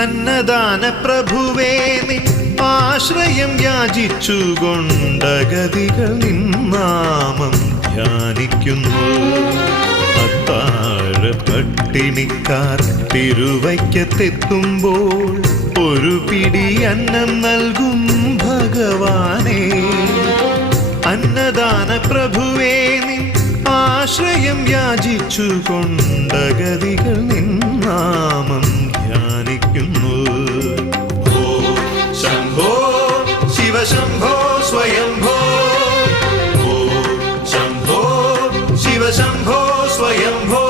അന്നദാന പ്രഭുവേ നിൻ ആശ്രയം യാചിച്ചുകൊണ്ടഗതികൾ നിന്നാമം ധ്യാനിക്കുന്നു. അത്താഴ പട്ടിണിക്കാർ തിരുവയ്ക്കത്തെത്തുമ്പോൾ ഒരു പിടി അന്നം നൽകും ഭഗവാനേ. അന്നദാന പ്രഭുവേ നിൻ ആശ്രയം യാചിച്ചുകൊണ്ടഗതികൾ നിന്നാമം ധ്യാനിക്കുന്നു. ഓ ശംഭോ ശിവശംഭോ സ്വയംഭോ, ഓ ശംഭോ ശിവശംഭോ സ്വയംഭോ.